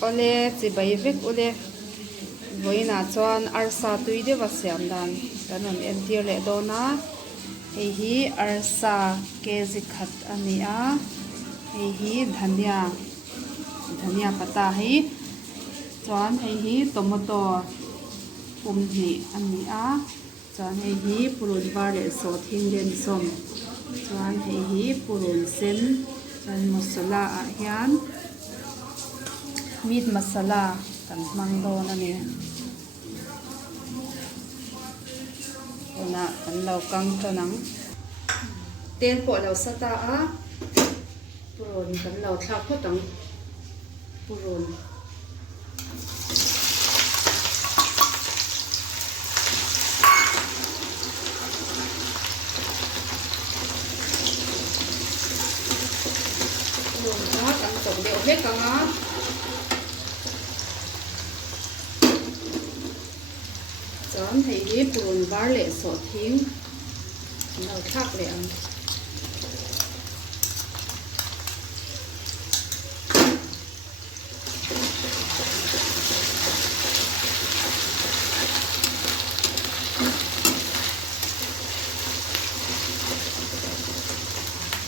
ole chi bai vek ole voina chuan arsa tuide wa siam dan kanon entir le dona hei hi arsa kg khat ani a hei hi dhania pata hi chuan hei hi tomato pumni ani a chuan hei hi purun var le so thing len som chuan hei hi purun sen chuan masala a hian meat masala kan hmang dawn ani ona kan lo kang tanang tel po lo sata a purun kan lo thla khotang purun kan tổng đều hết cả ngã chọn thấy đi buồn vár lệ sổ thím nào thắc lệ ăn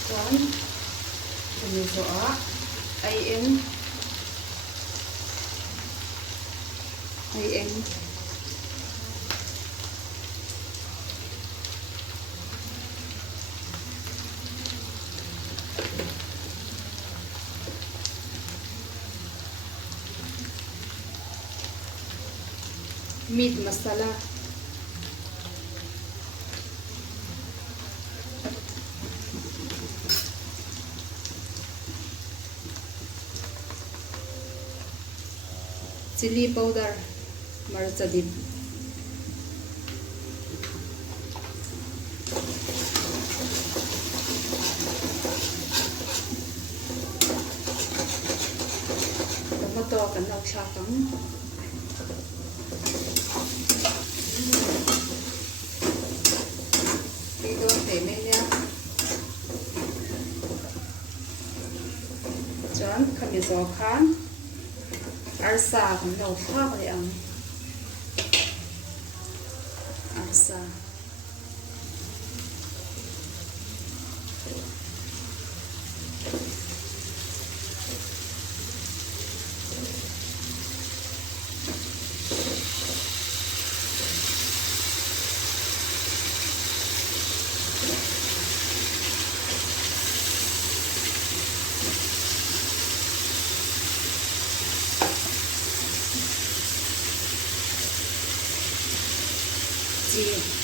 chọn mình rõ ai em meat masala chili powder marcha dip tomato kan lau sha kang đi đôi để mấy nha chọn khami zo khan arsa kan lo pha ba yang arsa chi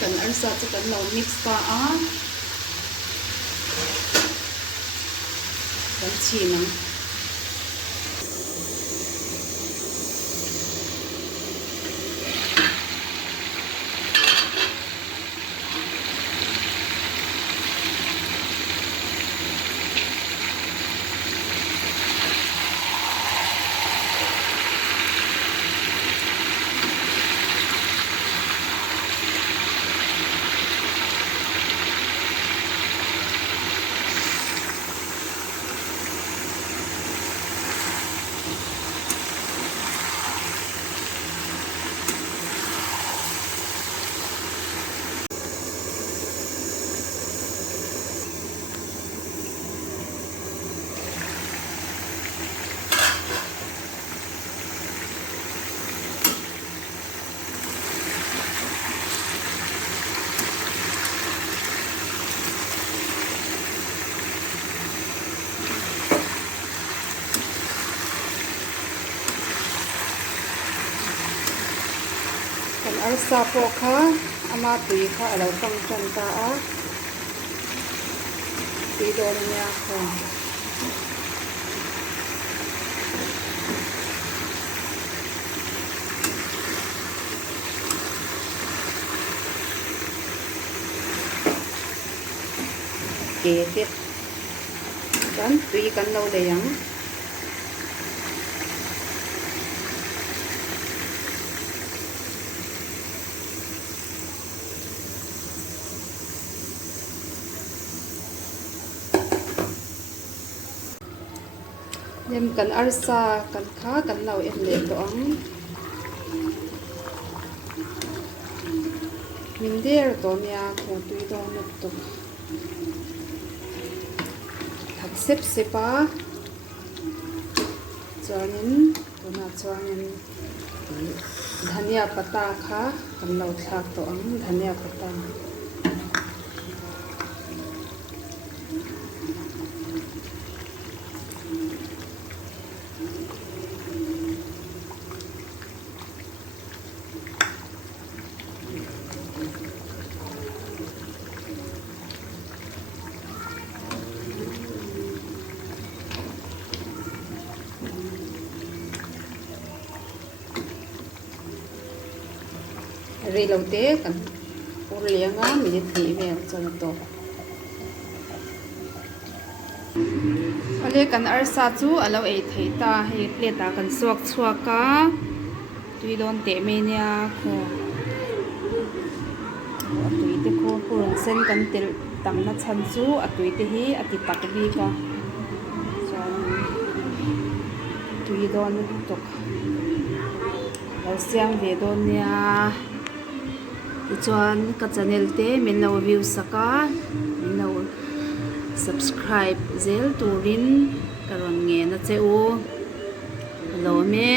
cần ăn sạch cho cần nấu mix qua á cần chỉ nè arsa po kha ama tui kha alo tang chan ta a tui don nia kho ke tip dan tui kan lo le yang nem kan arsa kan kha kan lo em le to ang min der to nia kho tui do na to thak sep sepa chuanin tuna chuanin dhania pata kha kan lo thlak to ang dhania pata ri lo te kan ur lianga mi thi me chon to ale kan arsa chu alo ei thei ta he plate a kan suak chhuak ka tui don te me nia kho tui te kho purun sen kan tel tam na chan chu atui te hi ati tak bi ka chan tui don tok lo siam ve don nia chuan ka channel te min lo view saka min lo subscribe zel turin karon nge na cheu hello me